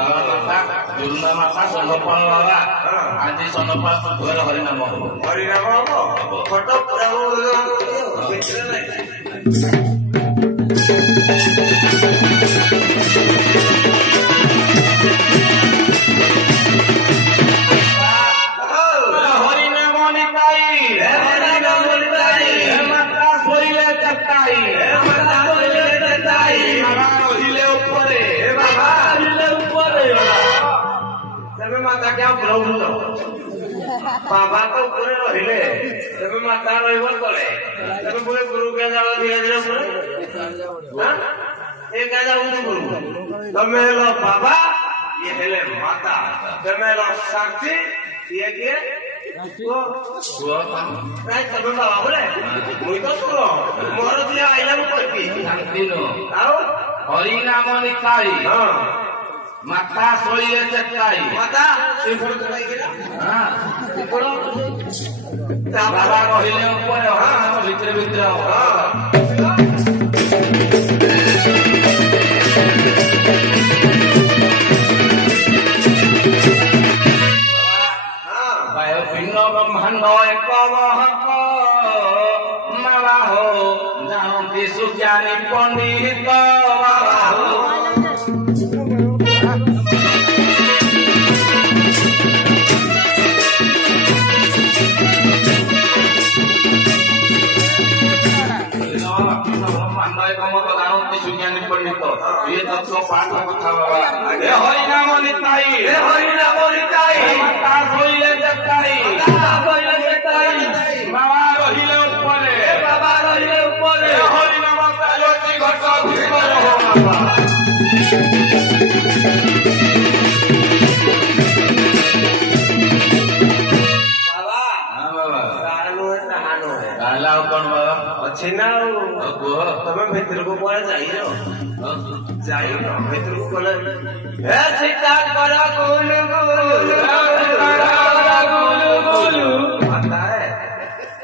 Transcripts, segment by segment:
बाबा माता दुर्गा माता सनपाल बाबा आज सनपाल घर हरिनाम हरिनाम हम फोटो माता क्या प्रभु बाबा तो पूरे रहिले तबे माता रहब तले तबे पूरे गुरु के जाव धीरे धीरे पूरे हां ए का जाव गुरु तमे लो बाबा ये हेले माता तमे लो शक्ति ये के वो नहीं तबे बाबा बोले मुई तो सुनो मोर दिया आइला पड़ती शांति नो आओ हरि नाम निकाई हां माता सोइले चटाई माता सिफर चलाई के हां सिफर बाबा कहिले ऊपर हां भीतर भीतर हां भाई पिंड ब्रह्मांड एक महक माला हो जानती सुज्ञानी पंडित माला हो ये तत्व पाठ कथा बाबा हे हरि नाम निताई माता होइले जताई बाबा रहिले ऊपरे हरि नाम तालोची घट भीतर हो बाबा हां बाबा गालो हानो है गाला कोन बाबा अच्छे ना तमे भीतर को पड़े जाइयो जाइयो भीतर को बोले हे सीता करा गुलु गुलु आता है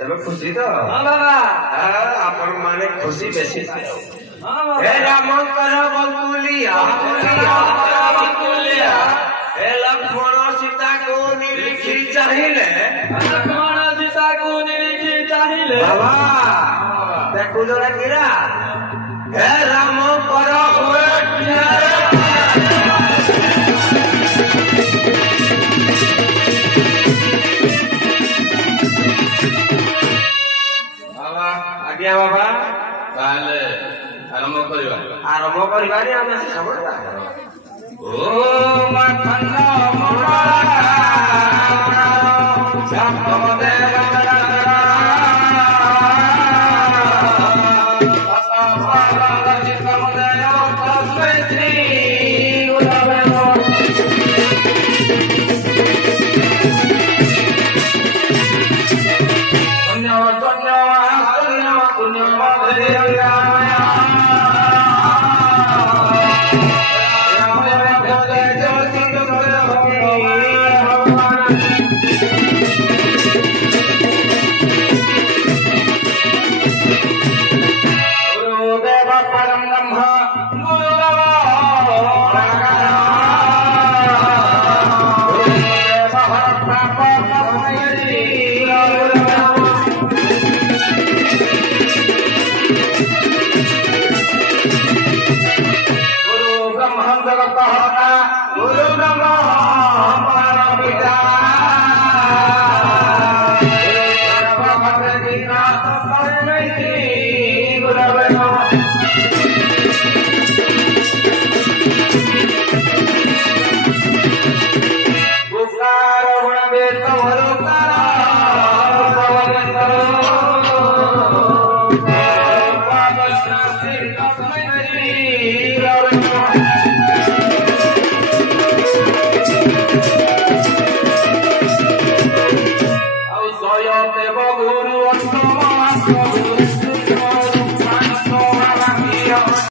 तबे खुशी तो हां बाबा अपन माने खुशी बेसी हां बाबा हे राम करा बकुलिया हे लक्ष्मण सीता को निरीक्षी चाहिए बाबा देखो जरा कीरा हे राम कर हुए बाबा आज्ञा बाबा ताले आरंभ करबा रे हम खबर ओ माखना मोरा सब देव